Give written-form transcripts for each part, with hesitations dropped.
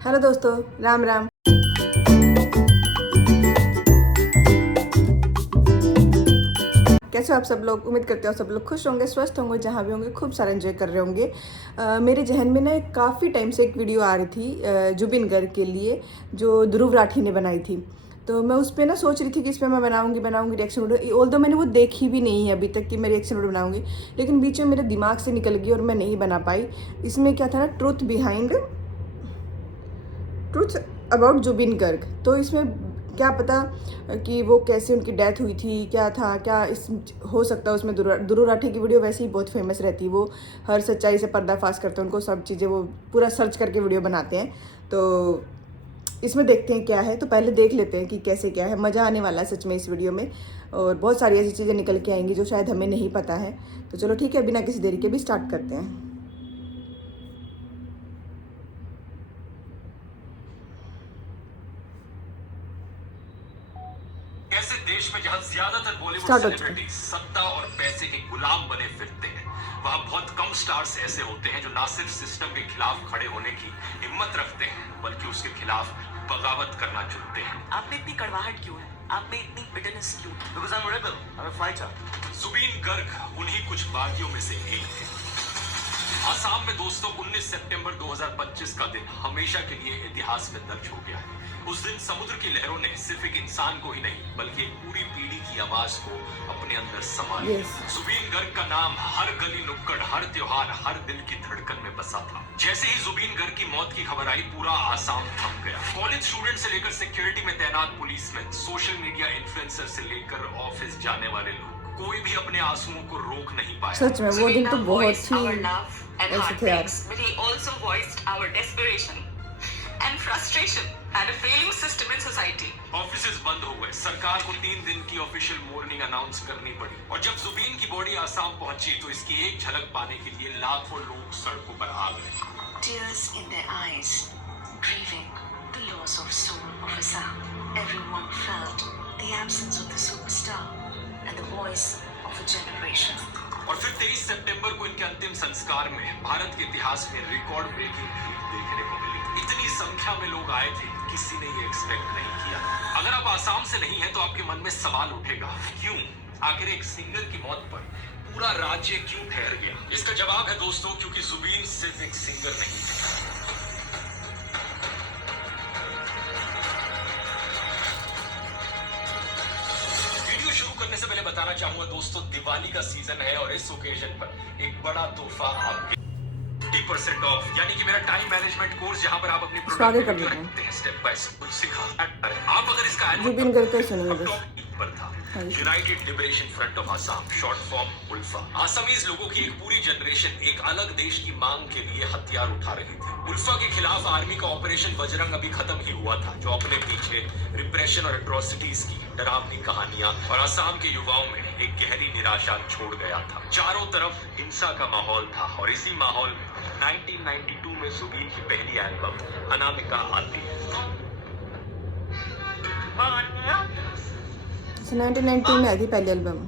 Hello दोस्तों, राम राम। कैसे हो आप सब लोग? उम्मीद करते हो सब लोग खुश होंगे, स्वस्थ होंगे, जहाँ भी होंगे खूब सारा एंजॉय कर रहे होंगे। मेरे जहन में ना काफ़ी टाइम से एक वीडियो आ रही थी जुबिन गर्ग के लिए, जो ध्रुव राठी ने बनाई थी। तो मैं उस पर ना सोच रही थी कि इस पर मैं बनाऊंगी रिएक्शन वीडियो। ऑल्दो मैंने वो देखी भी नहीं है अभी तक कि मैं रिएक्शन वीडियो बनाऊंगी, लेकिन बीच में मेरे दिमाग से निकल गई और मैं नहीं बना पाई। इसमें क्या था ना, ट्रुथ अबाउट जुबिन गर्ग। तो इसमें क्या पता कि वो कैसे उनकी डेथ हुई थी, क्या था, क्या इस हो सकता है उसमें। ध्रुव राठी की वीडियो वैसे ही बहुत फेमस रहती है, वो हर सच्चाई से पर्दाफाश करते हैं, उनको सब चीज़ें वो पूरा सर्च करके वीडियो बनाते हैं। तो इसमें देखते हैं क्या है। तो पहले देख लेते हैं कि कैसे क्या है। मज़ा आने वाला है सच में इस वीडियो में, और बहुत सारी ऐसी चीज़ें निकल के आएंगी जो शायद हमें नहीं पता है। तो चलो ठीक है, बिना किसी देरी के भी स्टार्ट करते हैं। ऐसे देश में जहां ज्यादातर बॉलीवुड सेलिब्रिटी सत्ता और पैसे के गुलाम बने फिरते हैं, वहां बहुत कम स्टार्स ऐसे होते हैं जो ना सिर्फ सिस्टम के खिलाफ खड़े होने की हिम्मत रखते हैं, बल्कि उसके खिलाफ बगावत करना चुनते हैं। आप में इतनी कड़वाहट क्यों है? आप में इतनी बिटरनेस क्यों? Because I'm a rebel, I'm a fighter. Jubin Garg उन्हीं कुछ बागियों में से एक थे। आसाम में दोस्तों 19 सितंबर 2025 का दिन हमेशा के लिए इतिहास में दर्ज हो गया है। उस दिन समुद्र की लहरों ने सिर्फ एक इंसान को ही नहीं बल्कि एक पूरी पीढ़ी की आवाज को अपने अंदर समा लिया। जुबीन गर्ग का नाम हर गली नुक्कड़, हर त्योहार, हर दिल की धड़कन में बसा था। जैसे ही जुबीन गर्ग की मौत की खबर आई, पूरा आसाम थम गया। कॉलेज स्टूडेंट से लेकर सिक्योरिटी में तैनात पुलिसमैन, सोशल मीडिया इन्फ्लुएंसर से लेकर ऑफिस जाने वाले लोग, कोई भी अपने आंसुओं को रोक नहीं पाया। सच में वो दिन तो बहुत ही ऐसे थे यार। But he also voiced our desperation and frustration at a failing system in society. Offices बंद हो गए, सरकार को 3 दिन की ऑफिशियल मॉर्निंग अनाउंस करनी पड़ी, और जब जुबीन की बॉडी आसाम पहुंची तो इसकी एक झलक पाने के लिए लाखों लोग सड़कों पर आ गए। Tears in their eyes, grieving the loss of soul of Assam. Everyone felt the absence of the superstar and the voice of a generation. और फिर 23 सितंबर को इनके अंतिम संस्कार में भारत के इतिहास में रिकॉर्ड ब्रेकिंग भीड़ देखने को मिली। इतनी संख्या में लोग आए थे, किसी ने ये एक्सपेक्ट नहीं किया। अगर आप आसाम से नहीं हैं तो आपके मन में सवाल उठेगा, क्यों? आखिर एक सिंगर की मौत पर पूरा राज्य क्यों ठहर गया? इसका जवाब है दोस्तों, क्योंकि जुबीन सिर्फ एक सिंगर नहीं थे। करने से पहले बताना चाहूंगा दोस्तों, दिवाली का सीजन है और इस ओकेजन पर एक बड़ा तोहफा आपके 50% ऑफ, यानी कि मेरा टाइम मैनेजमेंट कोर्स, जहां पर आप अपनी प्रोडक्टिविटी रखते हैं स्टेप बाय स्टेप सिखा। आप अगर इसका जुबिन गर्ग का सुनिए पर था United Liberation Front of Assam, short form ULFA. Assamese लोगों की एक पूरी जनरेशन एक अलग देश की मांग के लिए हथियार उठा रही थी। उल्फा के खिलाफ आर्मी का ऑपरेशन बजरंग अभी खत्म ही हुआ था, जो अपने पीछे रिप्रेशन और एट्रोसिटीज की डरावनी कहानियां और आसाम के युवाओं में एक गहरी निराशा छोड़ गया था। चारों तरफ हिंसा का माहौल था, और इसी माहौल में 1992 में जुबीन की पहली एल्बम अनामिका आती है। 1990 में आई थी पहली एल्बम।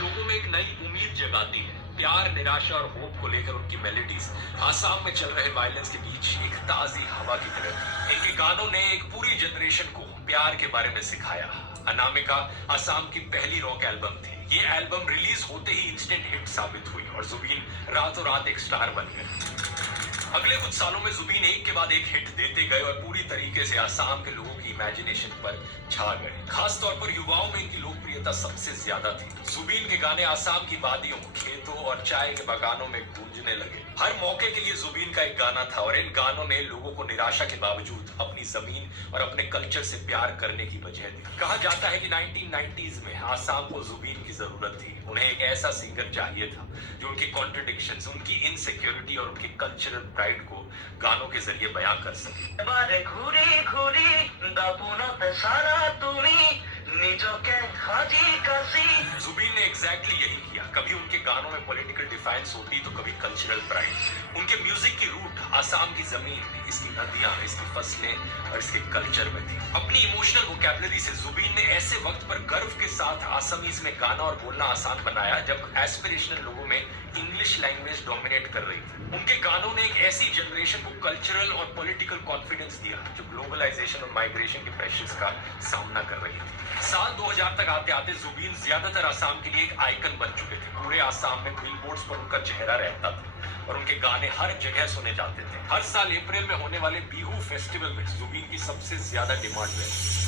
लोगों में एक नई उम्मीद जगाती है। प्यार, निराशा और होप को लेकर उनकी मेलोडीज आसाम में चल रहे वायलेंस के बीच एक ताजी हवा की तरह थी। इनके गानों ने एक पूरी जनरेशन को प्यार के बारे में सिखाया। अनामिका आसाम की पहली रॉक एल्बम थी। ये एल्बम रिलीज होते ही इंस्टेंट हिट साबित हुई और जुबीन रातों रात एक स्टार बन गए। अगले कुछ सालों में जुबीन एक के बाद एक हिट देते गए और पूरी तरीके से आसाम के लोगों की इमेजिनेशन पर छा गए। खास तौर पर युवाओं में इनकी लोकप्रियता सबसे ज्यादा थी। जुबीन के गाने आसाम की वादियों, खेतों और चाय के बागानों में गूंजने लगे। हर मौके के लिए जुबीन का एक गाना था, और इन गानों ने लोगों को निराशा के बावजूद अपनी जमीन और अपने कल्चर से प्यार करने की वजह दी। कहा जाता है कि 1990s में आसाम को जुबीन की जरूरत थी। उन्हें एक ऐसा सिंगर चाहिए था जो उनकी कॉन्ट्रडिक्शंस, उनकी इनसिक्योरिटी और उनकी कल्चरल प्राइड को गानों के जरिए बयां कर सके। जुबीन ने एग्जैक्टली यही किया। कभी उनके गानों में पॉलिटिकल डिफाइंस होती तो कभी कल्चरल प्राइड। उनके म्यूजिक की रूट आसाम की जमीन, इसकी नदियां, इसकी फसलें और इसके कल्चर में थी। अपनी इमोशनल वोकैबुलरी से जुबीन ने ऐसे वक्त पर गर्व के साथ आसामीज में गाना और बोलना आसान बनाया जब एस्पिरेशनल लोगों में इंग्लिश लैंग्वेज डोमिनेट कर रही थी। उनके गानों ने एक ऐसी जनरेशन को कल्चरल और पॉलिटिकल कॉन्फिडेंस दिया जो ग्लोबलाइजेशन और माइग्रेशन के प्रेशर्स का सामना कर रही थी। साल 2000 तक आते आते जुबीन ज्यादातर आसाम के लिए एक आइकन बन चुके थे। पूरे आसाम में बिलबोर्ड्स पर उनका चेहरा रहता था और उनके गाने हर जगह सुने जाते थे। हर साल अप्रैल में होने वाले बिहू फेस्टिवल में जुबीन की सबसे ज्यादा डिमांड रहती।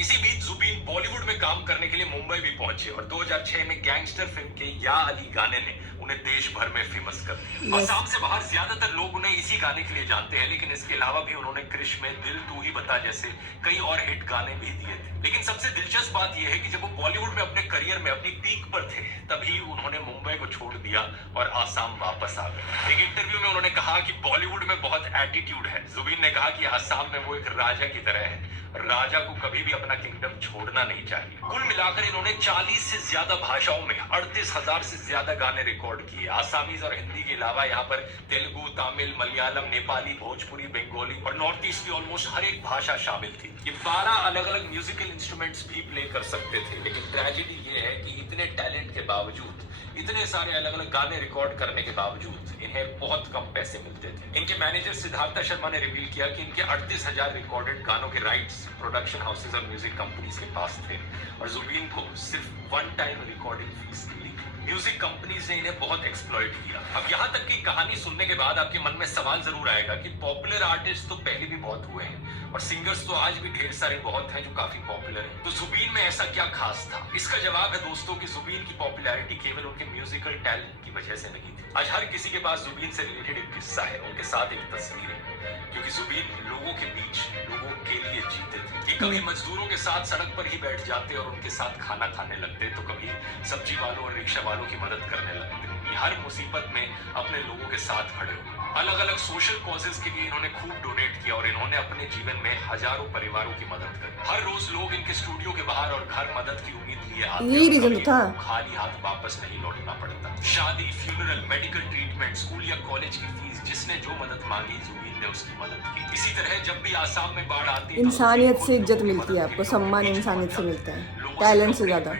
इसी बीच जुबीन बॉलीवुड में काम करने के लिए मुंबई भी पहुंचे और 2006 में गैंगस्टर फिल्म के या अली गाने ने उन्हें देश भर में फेमस कर दिया। आसाम से बाहर ज्यादातर लोग उन्हें इसी गाने के लिए जानते हैं, लेकिन इसके अलावा भी उन्होंने क्रिश में दिल तू ही बता जैसे कई और हिट गाने भी दिए थे। लेकिन सबसे दिलचस्प बात यह है कि जब वो बॉलीवुड में अपने करियर में अपनी पीक पर थे तभी उन्होंने मुंबई को छोड़ दिया और आसाम वापस आ गए। एक इंटरव्यू में उन्होंने कहा कि बॉलीवुड में बहुत एटीट्यूड है। जुबीन ने कहा कि आसाम में वो एक राजा की तरह है, राजा को कभी भी अपना किंगडम छोड़ना नहीं चाहिए। कुल मिलाकर इन्होंने 40 से ज्यादा भाषाओं में 38,000 से ज्यादा गाने रिकॉर्ड किए। आसामीज और हिंदी के अलावा यहाँ पर तेलुगु, तमिल, मलयालम, नेपाली, भोजपुरी, बंगाली और नॉर्थ ईस्ट की ऑलमोस्ट हर एक भाषा शामिल थी। ये 12 अलग अलग म्यूजिकल इंस्ट्रूमेंट्स भी प्ले कर सकते थे, लेकिन ट्रेजेडी ये है कि इतने टैलेंट के बावजूद, इतने सारे अलग अलग गाने रिकॉर्ड करने के बावजूद इन्हें बहुत कम पैसे मिलते थे। इनके मैनेजर सिद्धार्थ शर्मा ने रिवील किया कि इनके 38,000 रिकॉर्डेड गानों के राइट्स प्रोडक्शन हाउसेज और म्यूजिक कंपनीज के पास थे और जुबीन को सिर्फ वन टाइम रिकॉर्डिंग फीस मिली। म्यूजिक कंपनीज ने इन्हें बहुत एक्सप्लॉइट किया। अब यहाँ तक की कहानी सुनने के बाद आपके मन में सवाल जरूर आएगा कि पॉपुलर आर्टिस्ट तो पहले भी बहुत हुए हैं और सिंगर्स तो आज भी ढेर सारे बहुत हैं जो काफी पॉपुलर हैं, तो जुबीन में ऐसा क्या खास था? इसका जवाब है दोस्तों कि जुबीन की पॉपुलैरिटी केवल उनके म्यूजिकल टैलेंट की वजह से नहीं थी। आज हर किसी के पास जुबीन से रिलेटेड एक किस्सा है, उनके साथ एक तस्वीर है, क्योंकि जुबीन लोगों के बीच लोगों के लिए जीते थे। ये कभी मजदूरों के साथ सड़क पर ही बैठ जाते और उनके साथ खाना खाने लगते, तो कभी सब्जी वालों और रिक्शा वालों की मदद करने लगते। ये हर मुसीबत में अपने लोगों के साथ खड़े हुए। अलग अलग सोशल कॉजेज के लिए इन्होंने खूब डोनेट किया और इन्होंने अपने जीवन में हजारों परिवारों की मदद करी। हर रोज लोग इनके स्टूडियो के बाहर और घर मदद की उम्मीद लिए आते, यही रीजन था। खाली हाथ वापस नहीं लौटना पड़ता। शादी, फ्यूनरल, मेडिकल ट्रीटमेंट, स्कूल या कॉलेज की फीस, जिसने जो मदद मांगी जुबीन ने उसकी मदद की। इसी तरह जब भी आसाम में बाढ़ आती है, इंसानियत से इज्जत मिलती है आपको, सम्मान इंसानियत से मिलता है, टैलेंट से ज्यादा।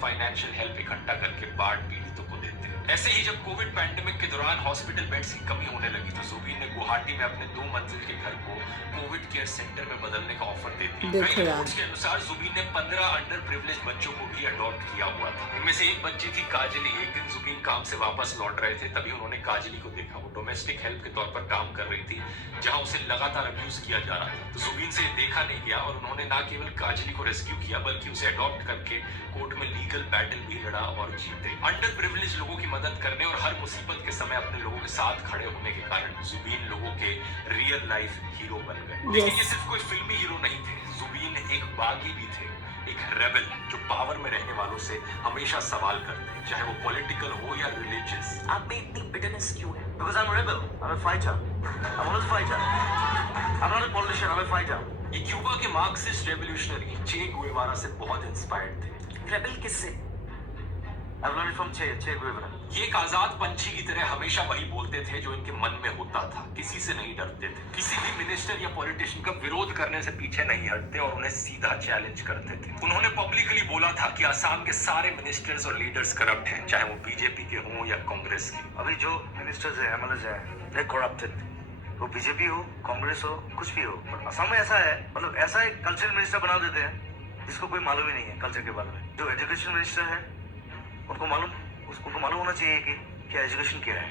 फाइनेंशियल हेल्प इकट्ठा करके बाढ़ पीड़ितों को देते हैं। ऐसे ही जब कोविड पैंडेमिक के दौरान हॉस्पिटल बेड्स की कमी होने लगी तो जुबीन ने गुवाहाटी में अपने 2 मंजिल के घर को कोविड केयर सेंटर में बदलने का ऑफर दे दिया। कई रिपोर्ट्स के अनुसार जुबीन ने 15 अंडर प्रिविलेज्ड बच्चों को भी अडॉप्ट किया हुआ था। इनमें से एक बच्ची थी काजली। एक दिन जुबीन काम से वापस लौट रहे थे, तभी उन्होंने काजली को देखा। वो डोमेस्टिक हेल्प के तौर पर काम कर रही थी, जहां उसे लगातार अब्यूज किया जा रहा था। तो जुबीन से देखा नहीं गया और उन्होंने न केवल काजली को रेस्क्यू किया बल्कि उसे अडॉप्ट करके कोर्ट में लीगल बैटल भी लड़ा और जीते। अंडर प्रिविलेज लोगों की मदद करने और हर मुसीबत के समय अपने लोगों के साथ खड़े होने के कारण जुबीन लोगों के रियल लाइफ हीरो बन गए। लेकिन ये सिर्फ कोई फिल्मी हीरो नहीं थे, जुबीन एक बागी भी थे, एक रेबल जो पावर में रहने वालों से हमेशा सवाल करते हैं, चाहे वो पॉलिटिकल हो या रिलीजियस। आप में इतनी बिटरनेस क्यों है? Because I'm a rebel. I'm a fighter. I'm always a fighter. I'm not a politician. I'm a fighter. ये क्यूबा के मार्क्सिस्ट रेवोल्यूशनरी चे गुएवारा से बहुत इंस्पायर्ड थे। रेबल किससे? I've learned it from Che Guevara. ये एक आजाद पंछी की तरह हमेशा वही बोलते थे जो इनके मन में होता था, किसी से नहीं डरते थे, किसी भी मिनिस्टर या पॉलिटिशियन का विरोध करने से पीछे नहीं हटते और उन्हें सीधा चैलेंज करते थे। उन्होंने पब्लिकली बोला था कि आसाम के सारे मिनिस्टर्स और लीडर्स करप्ट हैं, चाहे वो बीजेपी के हों या कांग्रेस के। अभी जो मिनिस्टर्स है, एमएलएज है, they're corrupted. वो बीजेपी हो, कांग्रेस हो, कुछ भी हो, पर असम में ऐसा है, मतलब ऐसा एक कल्चरल मिनिस्टर बना देते हैं जिसको कोई मालूम ही नहीं है कल्चर के बारे में। जो एजुकेशन मिनिस्टर है उनको मालूम होना चाहिए कि क्या एजुकेशन क्या है,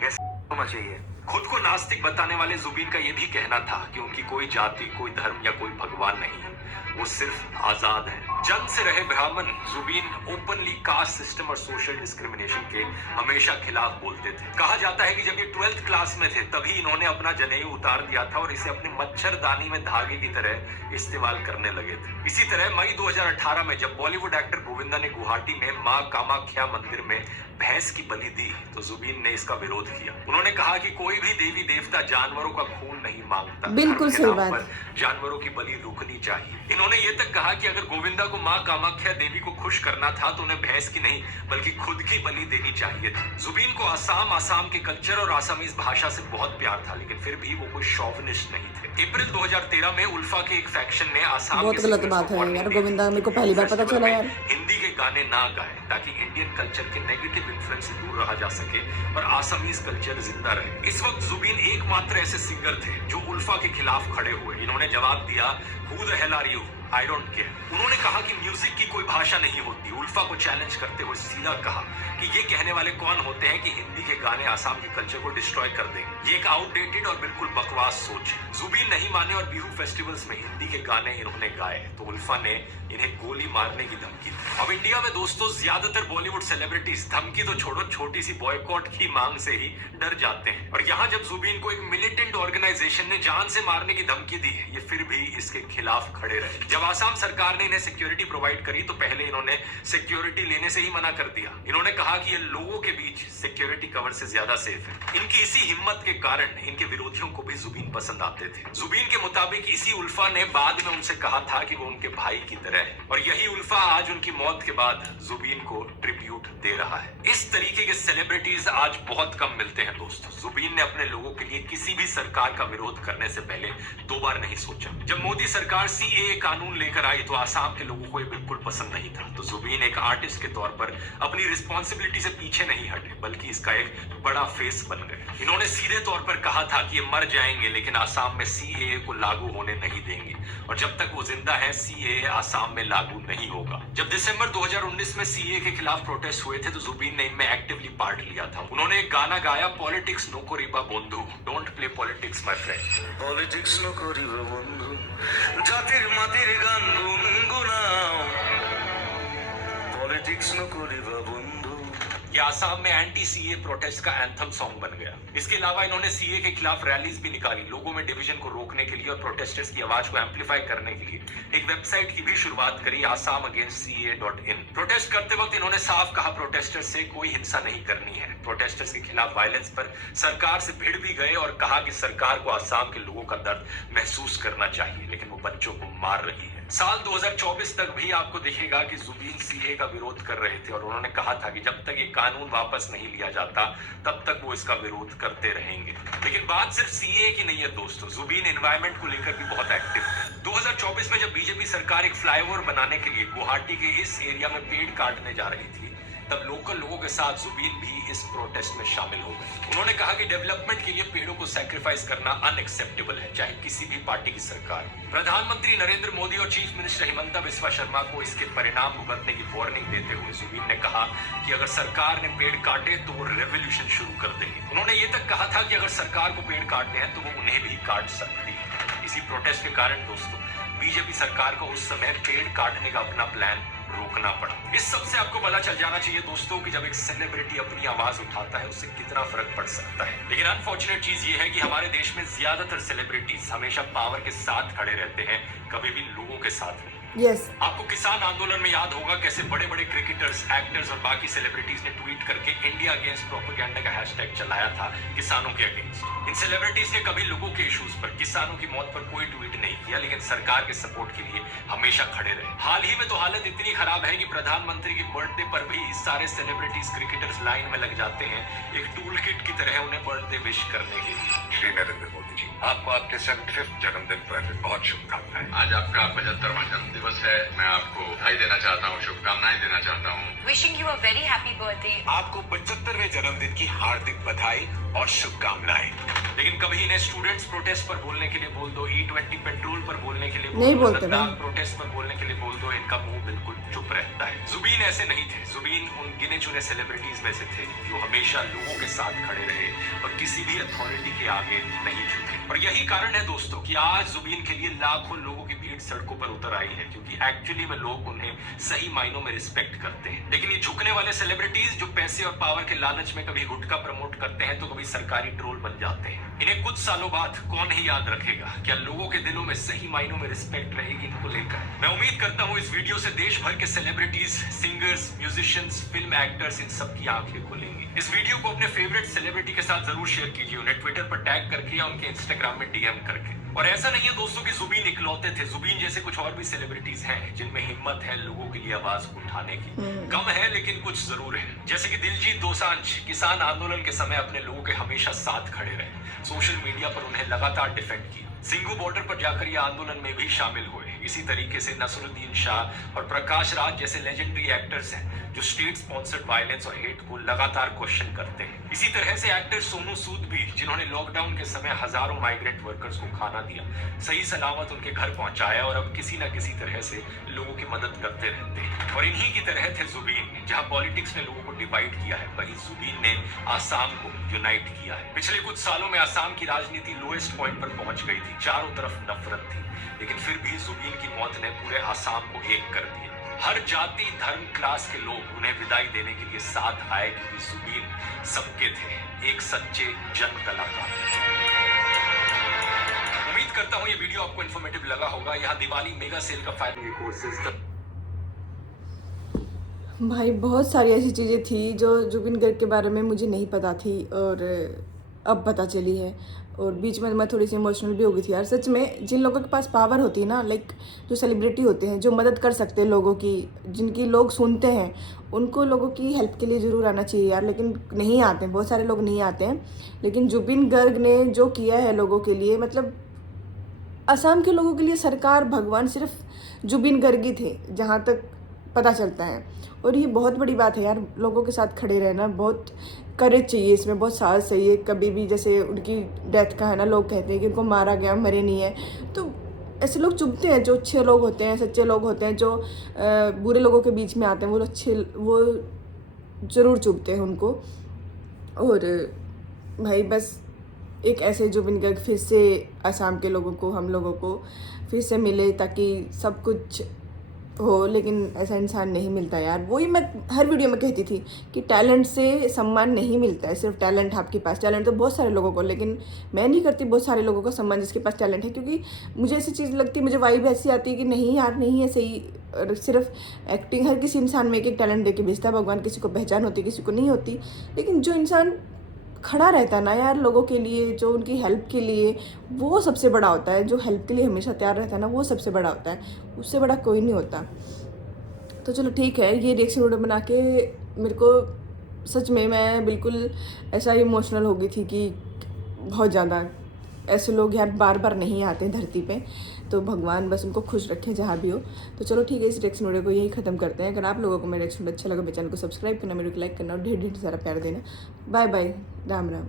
कैसे होना चाहिए। खुद को नास्तिक बताने वाले जुबीन का ये भी कहना था कि उनकी कोई जाति, कोई धर्म या कोई भगवान नहीं है, वो सिर्फ आजाद है। जन्म से रहे ब्राह्मण, जुबीन ओपनली कास्ट सिस्टम और सोशल डिस्क्रिमिनेशन के हमेशा खिलाफ बोलते थे। कहा जाता है कि जब ये 12th क्लास में थे तभी इन्होंने अपना जनेऊ उतार दिया था और इसे अपनी मच्छरदानी में धागे की तरह इस्तेमाल करने लगे थे। इसी तरह मई 2018 में जब बॉलीवुड एक्टर गोविंदा ने गुवाहाटी में मां कामाख्या मंदिर में भैंस की बलि दी तो जुबीन ने इसका विरोध किया। उन्होंने कहा कि कोई भी देवी देवता जानवरों का खून नहीं मांगता, बिल्कुल सही बात। पर जानवरों की बलि रुकनी चाहिए। इन्होंने ये तक कहा कि अगर गोविंदा को मां कामाख्या देवी को खुश करना था तो उन्हें भैंस की नहीं बल्कि खुद की बलि देनी चाहिए थी। जुबीन को असम के कल्चर और आसामीज भाषा से बहुत प्यार था, लेकिन फिर भी वो कोई शॉविनिस्ट नहीं थे। अप्रैल 2013 में उल्फा के एक फैक्शन ने आसाम बहुत गलत बात है यार, गोविंदा मेरे को पहली बार पता चला यार। हिंदी के गाने ना गाए ताकि इंडियन कल्चर के नेगेटिव इन्फ्लुएंस से दूर रहा जा सके और आसामीज कल्चर जिंदा रहे। इस वक्त जुबीन एकमात्र ऐसे सिंगर थे जो उल्फा के खिलाफ खड़े हुए। इन्होंने जवाब दिया, Who the hell are you? I don't care। उन्होंने कहा कि म्यूजिक की कोई भाषा नहीं होती। उल्फा को चैलेंज करते हुए सीधा कहा कि ये कहने वाले कौन होते हैं कि हिंदी के गाने आसाम के कल्चर को डिस्ट्रॉय कर देंगे। ये एक आउटडेटेड और बिल्कुल बकवास सोच है। जुबीन नहीं माने और बिहू फेस्टिवल्स में हिंदी के गाने इन्होंने गाए तो उल्फा ने इन्हें गोली मारने की धमकी दी। अब इंडिया में दोस्तों ज्यादातर बॉलीवुड सेलिब्रिटीज धमकी तो छोड़ो, छोटी सी बॉयकॉट की मांग से ही डर जाते हैं। और यहाँ जब जुबीन को एक मिलिटेंट ऑर्गेनाइजेशन ने जान से मारने की धमकी दी, ये फिर भी इसके खिलाफ खड़े रहे। जब आसाम सरकार ने इन्हें सिक्योरिटी प्रोवाइड करी तो पहले इन्होंने सिक्योरिटी लेने से ही मना कर दिया। इन्होंने कहा कि ये लोगों के बीच सिक्योरिटी कवर से ज्यादा सेफ है। इनकी इसी हिम्मत के कारण इनके विरोधियों को भी जुबीन पसंद आते थे। जुबीन के मुताबिक इसी उल्फा ने बाद में उनसे कहा था कि वो उनके भाई की तरह है और यही उल्फा आज उनकी मौत के बाद जुबीन को ट्रिब्यूट दे रहा है। इस तरीके के सेलिब्रिटीज आज बहुत कम मिलते हैं दोस्तों। जुबीन ने अपने लोगों के लिए किसी भी सरकार का विरोध करने से पहले 2 बार नहीं सोचा। जब मोदी सरकार सीएए कानून लेकर आई तो आसाम के लोगों को ये बिल्कुल पसंद नहीं था। तो जुबीन एक आर्टिस्ट के तौर पर अपनी रिस्पॉन्सिबिलिटी से पीछे नहीं हटे बल्कि इसका एक बड़ा फेस बन गए। इन्होंने सीधे तौर पर कहा था कि ये मर जाएंगे लेकिन आसाम में सीएए को लागू होने नहीं देंगे और जब तक वो जिंदा है सीएए आसाम में लागू नहीं होगा। जब दिसंबर 2019 में सीएए के खिलाफ प्रोटेस्ट हुए थे तो जुबीन ने इनमें एक्टिवली पार्ट लिया था। उन्होंने एक गाना गाया, पॉलिटिक्स नो करिबा बंधु, don't play politics my friend. Politics नो करिबा बंधु, জাতির মাটির গান গুনগুনাও, পলিটিক্স নো করিবা বন্ধু। ये आसाम में एंटी सीए प्रोटेस्ट का एंथम सॉन्ग बन गया। इसके अलावा इन्होंने सीए के खिलाफ रैलीज भी निकाली, लोगों में डिवीजन को रोकने के लिए और प्रोटेस्टर्स की आवाज को एम्पलीफाई करने के लिए एक वेबसाइट की भी शुरुआत करी, assamaagainstca.in। प्रोटेस्ट करते वक्त इन्होंने साफ कहा प्रोटेस्टर्स से कोई हिंसा नहीं करनी है। प्रोटेस्टर्स के खिलाफ वायलेंस पर सरकार से भिड़ भी गए और कहा कि सरकार को आसाम के लोगों का दर्द महसूस करना चाहिए लेकिन वो बच्चों को मार रही है। साल 2024 तक भी आपको दिखेगा कि जुबीन सीए का विरोध कर रहे थे और उन्होंने कहा था कि जब तक ये कानून वापस नहीं लिया जाता तब तक वो इसका विरोध करते रहेंगे। लेकिन बात सिर्फ सीए की नहीं है दोस्तों, जुबीन एनवायरनमेंट को लेकर भी बहुत एक्टिव है। 2024 में जब बीजेपी सरकार एक फ्लाईओवर बनाने के लिए गुवाहाटी के इस एरिया में पेड़ काटने जा रही थी तब लोकल लोगों के साथ जुबीन भी इस प्रोटेस्ट में शामिल हो गए। उन्होंने कहा कि डेवलपमेंट के लिए पेड़ों को सैक्रिफाइस करना अनएक्सेप्टेबल है, चाहे किसी भी पार्टी की सरकार। प्रधानमंत्री नरेंद्र मोदी और चीफ मिनिस्टर हिमंता बिस्वा शर्मा को इसके परिणाम भुगतने की वार्निंग देते हुए जुबीन ने कहा कि अगर सरकार ने पेड़ काटे तो वो रेवोल्यूशन शुरू कर देंगे। उन्होंने ये तक कहा था कि अगर सरकार को पेड़ काटने हैं तो वो उन्हें भी काट सकती है। इसी प्रोटेस्ट के कारण दोस्तों बीजेपी सरकार को उस समय पेड़ काटने का अपना प्लान रोकना पड़ा। इस सब से आपको पता चल जाना चाहिए दोस्तों कि जब एक सेलिब्रिटी अपनी आवाज उठाता है उससे कितना फर्क पड़ सकता है। लेकिन अनफॉर्चुनेट चीज ये है कि हमारे देश में ज्यादातर सेलिब्रिटीज हमेशा पावर के साथ खड़े रहते हैं, कभी भी लोगों के साथ नहीं। यस आपको किसान आंदोलन में याद होगा कैसे बड़े बड़े क्रिकेटर्स, एक्टर्स और बाकी सेलिब्रिटीज ने ट्वीट करके इंडिया अगेंस्ट प्रोपेगेंडा का हैशटैग चलाया था किसानों के अगेंस्ट। इन सेलिब्रिटीज ने कभी लोगों के इश्यूज पर, किसानों की मौत पर कोई ट्वीट नहीं किया लेकिन सरकार के सपोर्ट के लिए हमेशा खड़े रहे। हाल ही में तो हालत इतनी खराब है कि प्रधानमंत्री की बर्थडे पर भी सारे सेलिब्रिटीज, क्रिकेटर्स लाइन में लग जाते हैं एक टूल किट की तरह उन्हें बर्थडे विश करने के लिए। श्री नरेंद्र मोदी जी, आपको आपके 75वें जन्मदिन पर बहुत शुभकामनाएं। आज आपका 75वां जन्मदिवस है, मैं आपको बधाई देना चाहता हूँ, शुभकामनाएं देना चाहता हूँ। Wishing you a very happy birthday. आपको 75वें जन्मदिन की हार्दिक बधाई और शुभकामनाएं। लेकिन कभी इन्हें स्टूडेंट्स प्रोटेस्ट पर बोलने के लिए बोल दो, E20 पेट्रोल पर बोलने के लिए बोल नहीं दो, बोलते लद्दाख भाई। प्रोटेस्ट पर बोलने के लिए बोल दो, इनका मुंह बिल्कुल चुप रहता है। जुबीन ऐसे नहीं थे। जुबीन उन गिने चुने सेलिब्रिटीज में से थे जो हमेशा लोगों के साथ खड़े रहे और किसी भी अथॉरिटी के आगे नहीं झुके। और यही कारण है दोस्तों कि आज जुबीन के लिए लाखों लोगों की भीड़ सड़कों पर उतर आई है, क्योंकि एक्चुअली में लोग उन्हें सही मायनों में रिस्पेक्ट करते हैं। लेकिन ये झुकने वाले सेलिब्रिटीज जो पैसे और पावर के लालच में कभी गुटखा प्रमोट करते हैं तो कभी सरकारी ट्रोल बन जाते हैं। इन्हें कुछ सालों बाद कौन ही याद रखेगा? क्या लोगों के दिलों में सही मायनों में रिस्पेक्ट रहेगी इनको लेकर? मैं उम्मीद करता हूँ इस वीडियो से देश भर के celebrities, singers, musicians, film actors, इन सब की आंखें खुलेंगी। इस वीडियो को अपने फेवरेट सेलिब्रिटी के साथ जरूर शेयर कीजिए, उन्हें ट्विटर पर टैग करके या उनके इंस्टाग्राम में डीएम करके। और ऐसा नहीं है दोस्तों कि जुबीन इकलौते थे। जुबीन जैसे कुछ और भी सेलिब्रिटीज हैं जिनमें हिम्मत है लोगों के लिए आवाज उठाने की। कम है लेकिन कुछ जरूर है। जैसे कि दिलजीत दोसांझ किसान आंदोलन के समय अपने लोगों के हमेशा साथ खड़े रहे, सोशल मीडिया पर उन्हें लगातार डिफेंड किया, सिंघू बॉर्डर पर जाकर यह आंदोलन में भी शामिल हुए। इसी तरीके से नसरुद्दीन शाह और प्रकाश राज जैसे लेजेंडरी एक्टर्स हैं जो स्टेट स्पॉन्सर्ड वायलेंस और हेट को लगातार क्वेश्चन करते हैं। इसी तरह से एक्टर सोनू सूद भी, जिन्होंने लॉकडाउन के समय हजारों माइग्रेंट वर्कर्स को खाना दिया, सही सलामत उनके घर पहुंचाया और अब किसी न किसी तरह से लोगों की मदद करते रहते हैं। और इन्हीं की तरह थे जुबीन। जहां पॉलिटिक्स ने लोगों को डिवाइड किया है, वहीं जुबीन ने आसाम को यूनाइट किया है। पिछले कुछ सालों में आसाम की राजनीति लोएस्ट पॉइंट पर पहुंच गई थी, चारों तरफ नफरत थी, लेकिन फिर भी जुबीन की मौत ने पूरे आसाम को एक कर दिया। हर जाति, धर्म, क्लास के लोग उन्हें विदाई देने के लिए साथ आए, क्योंकि जुबीन सबके थे, एक सच्चे जन कलाकार। उम्मीद करता हूँ ये वीडियो आपको इन्फॉर्मेटिव लगा होगा। यहाँ दिवाली मेगा सेल का फायदा कोर्सेज भाई बहुत सारी ऐसी चीज़ें थी जो जुबिन गर्ग के बारे में मुझे नहीं पता थी और अब पता चली है। और बीच में मैं थोड़ी सी इमोशनल भी हो गई थी यार। सच में जिन लोगों के पास पावर होती है ना, लाइक जो सेलिब्रिटी होते हैं, जो मदद कर सकते हैं लोगों की, जिनकी लोग सुनते हैं, उनको लोगों की हेल्प के लिए ज़रूर आना चाहिए यार। लेकिन नहीं आते हैं, बहुत सारे लोग नहीं आते हैं। लेकिन जुबिन गर्ग ने जो किया है लोगों के लिए, मतलब असम के लोगों के लिए सरकार, भगवान सिर्फ जुबिन गर्ग ही थे जहाँ तक पता चलता है। और ये बहुत बड़ी बात है यार, लोगों के साथ खड़े रहना, बहुत करेज चाहिए इसमें, बहुत साहस चाहिए। कभी भी जैसे उनकी डेथ का है ना, लोग कहते हैं कि उनको मारा गया, मरे नहीं है, तो ऐसे लोग चुभते हैं। जो अच्छे लोग होते हैं, सच्चे लोग होते हैं, जो बुरे लोगों के बीच में आते हैं, वो ज़रूर चुभते हैं उनको। और भाई बस एक ऐसे जुबिन गर्ग फिर से असम के लोगों को, हम लोगों को फिर से मिले, ताकि सब कुछ हो। लेकिन ऐसा इंसान नहीं मिलता यार। वही मैं हर वीडियो में कहती थी कि टैलेंट से सम्मान नहीं मिलता है। सिर्फ टैलेंट आपके पास, टैलेंट तो बहुत सारे लोगों को, लेकिन मैं नहीं करती बहुत सारे लोगों को सम्मान जिसके पास टैलेंट है। क्योंकि मुझे ऐसी चीज़ लगती है, मुझे वाइब ऐसी आती है कि नहीं यार, नहीं है सही। और सिर्फ एक्टिंग, हर किसी इंसान में एक एक टैलेंट दे के भेजता है भगवान। किसी को पहचान होती, किसी को नहीं होती। लेकिन जो इंसान खड़ा रहता है ना यार लोगों के लिए, जो उनकी हेल्प के लिए, वो सबसे बड़ा होता है। जो हेल्प के लिए हमेशा तैयार रहता है ना, वो सबसे बड़ा होता है। उससे बड़ा कोई नहीं होता। तो चलो ठीक है, ये रिएक्शन वीडियो बना के मेरे को सच में मैं बिल्कुल ऐसा इमोशनल हो गई थी कि बहुत ज़्यादा। ऐसे लोग यार बार बार नहीं आते धरती पे, तो भगवान बस उनको खुश रखे जहाँ भी हो। तो चलो ठीक है, इस रिएक्शन वीडियो को यही ख़त्म करते हैं। अगर आप लोगों को मेरा रिएक्शन अच्छा लगा, मेरे चैनल को सब्सक्राइब करना, मेरे को लाइक करना और ढेर ढेर सारा प्यार देना। Bye bye, Ram Ram.